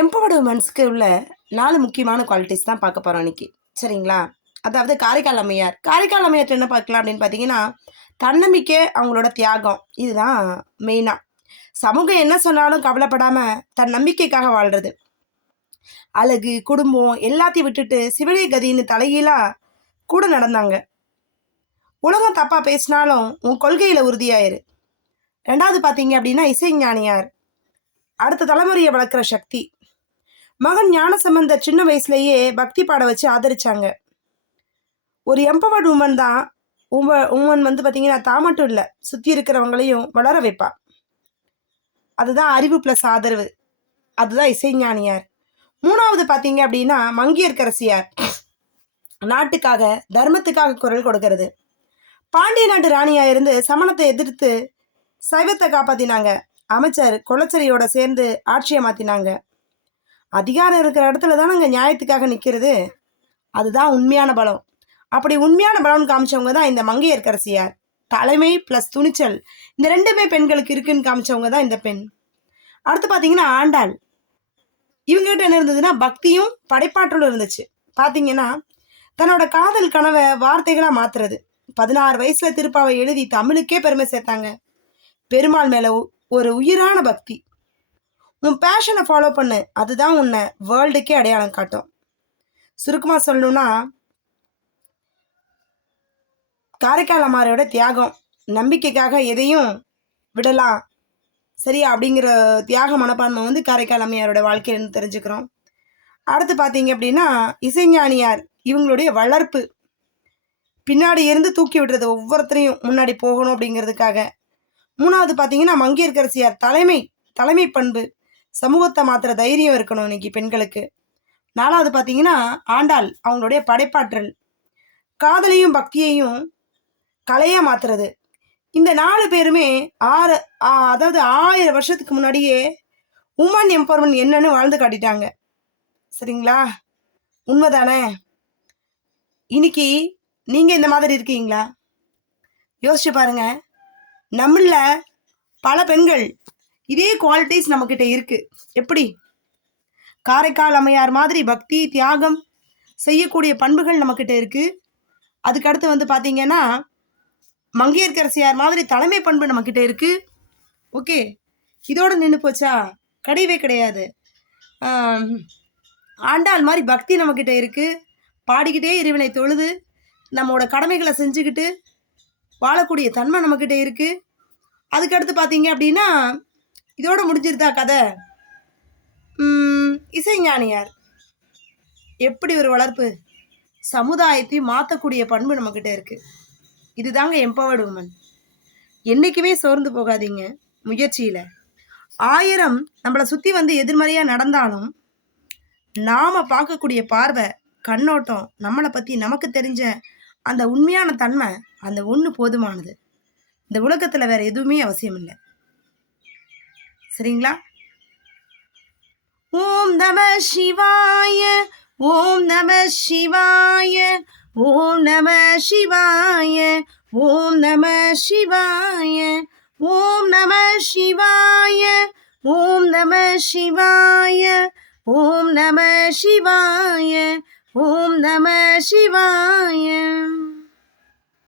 Empowered உமன்ஸ்க்கு உள்ள 4 முக்கியமான qualities தான் பார்க்க போகிறோம் இன்னைக்கு. சரிங்களா? அதாவது காரைக்கால் அம்மையார். காரைக்கால் அம்மையார்ட்ட என்ன பார்க்கலாம் அப்படின்னு பார்த்தீங்கன்னா, தன்னம்பிக்கை, அவங்களோட தியாகம். இதுதான் மெயினா. சமூகம் என்ன சொன்னாலும் கவலைப்படாமல் தன் நம்பிக்கைக்காக வாழ்கிறது. அழகு, குடும்பம் எல்லாத்தையும் விட்டுட்டு சிவனே கதின்னு தலைகீழாக கூட நடந்தாங்க. உலகம் தப்பாக பேசினாலும் உன் கொள்கையில் உறுதியாயிரு. 2வது பார்த்தீங்க அப்படின்னா இசைஞானியார். அடுத்த தலைமுறையை வளர்க்குற சக்தி. மகன் ஞானசம்பந்தர் சின்ன வயசுலேயே பக்தி பாட வச்சு ஆதரிச்சாங்க. ஒரு எம்பவர்டு உமன் தான். உமன் வந்து பார்த்தீங்கன்னா தான் மட்டும் இல்லை, சுற்றி இருக்கிறவங்களையும் வளர வைப்பா. அதுதான் அறிவு ப்ளஸ் ஆதரவு. அதுதான் இசைஞானியார். 3வது பார்த்தீங்க அப்படின்னா மங்கையர்க்கரசியார். நாட்டுக்காக தர்மத்துக்காக குரல் கொடுக்கறது. பாண்டிய நாட்டு ராணியா இருந்து சமணத்தை எதிர்த்து சைவத்தை காப்பாத்தினாங்க. அமைச்சர் குலச்சரியோட சேர்ந்து ஆட்சியை மாத்தினாங்க. அதிகாரம் இருக்கிற இடத்துல தானே இங்கே நியாயத்துக்காக நிற்கிறது. அதுதான் உண்மையான பலம். அப்படி உண்மையான பலம்னு காமிச்சவங்க தான் இந்த மங்கையர்க்கரசியார். தலைமை ப்ளஸ் துணிச்சல், இந்த 2மே பெண்களுக்கு இருக்குன்னு காமிச்சவங்க தான் இந்த பெண். அடுத்து பார்த்தீங்கன்னா ஆண்டாள். இவங்ககிட்ட என்ன இருந்ததுன்னா பக்தியும் படைப்பாற்றலும் இருந்துச்சு. பார்த்தீங்கன்னா தன்னோட காதல் கனவை வார்த்தைகளாக மாத்துறது. 16 வயசுல திருப்பாவை எழுதி தமிழுக்கே பெருமை சேர்த்தாங்க. பெருமாள் மேல ஒரு உயிரான பக்தி. உன் பேஷனை ஃபாலோ பண்ணு, அதுதான் உன்னை வேர்ல்டுக்கே அடையாளம் காட்டும். சுருக்கமாக சொல்லணும்னா காரைக்கால் அம்மாரோட தியாகம், நம்பிக்கைக்காக எதையும் விடலாம் சரியா அப்படிங்கிற தியாக மனப்பான்மை வந்து காரைக்கால் அம்மையாரோட வாழ்க்கையிலேருந்து தெரிஞ்சுக்கிறோம். அடுத்து பார்த்தீங்க அப்படின்னா இசைஞானியார். இவங்களுடைய வளர்ப்பு, பின்னாடி இருந்து தூக்கி விடுறது, ஒவ்வொருத்தரையும் முன்னாடி போகணும் அப்படிங்கிறதுக்காக. 3வது பார்த்தீங்கன்னா மங்கையர்க்கரசியார். தலைமை பண்பு, சமூகத்தை மாத்திர தைரியம் இருக்கணும் இன்னைக்கு பெண்களுக்கு. 4வது பார்த்தீங்கன்னா ஆண்டாள். அவங்களுடைய படைப்பாற்றல், காதலையும் பக்தியையும் கலையாக மாத்துறது. இந்த 4 பேருமே 1000 வருஷத்துக்கு முன்னாடியே உமன் எம்பவர்மெண்ட் என்னன்னு வாழ்ந்து காட்டிட்டாங்க. சரிங்களா? உண்மைதானே? இன்னைக்கு நீங்கள் இந்த மாதிரி இருக்கீங்களா? யோசிச்சு பாருங்க. நம்மள பல பெண்கள் இதே குவாலிட்டிஸ் நம்மக்கிட்ட இருக்கு. எப்படி? காரைக்கால் அம்மையார் மாதிரி பக்தி, தியாகம் செய்யக்கூடிய பண்புகள் நம்மக்கிட்ட இருக்கு. அதுக்கடுத்து வந்து பார்த்தீங்கன்னா மங்கையர்க்கரசியார் மாதிரி தலைமை பண்பு நம்மக்கிட்ட இருக்கு. ஓகே, இதோடு நின்று போச்சா? கிடையவே கிடையாது. ஆண்டாள் மாதிரி பக்தி நம்மக்கிட்ட இருக்கு. பாடிக்கிட்டே இறைவனை தொழுது நம்மளோட கடமைகளை செஞ்சுக்கிட்டு வாழக்கூடிய தன்மை நம்மக்கிட்ட இருக்கு. அதுக்கடுத்து பார்த்தீங்க அப்படின்னா இதோட முடிஞ்சிருதா கதை? இசைஞானியார். எப்படி ஒரு வளர்ப்பு, சமுதாயத்தையும் மாற்றக்கூடிய பண்பு நம்மக்கிட்ட இருக்கு. இதுதாங்க எம்பவர்டு உமன். என்றைக்குமே சோர்ந்து போகாதீங்க முயற்சியில். 1000 நம்மளை சுற்றி வந்து எதிர்மறையாக நடந்தாலும் நாம் பார்க்கக்கூடிய பார்வை, கண்ணோட்டம், நம்மளை பற்றி நமக்கு தெரிஞ்ச அந்த உண்மையான தன்மை, அந்த ஒன்று போதுமானது. இந்த உலகத்தில் வேற எதுவுமே அவசியம் இல்லை. சரிங்களா? ஓம் நம சிவாய, ஓம் நம சிவாய, ஓம் நம சிவாய, ஓம் நம சிவாய, ஓம் நம சிவாய, ஓம் நம சிவாய, ஓம் நம சிவாய, ஓம் நம சிவாய.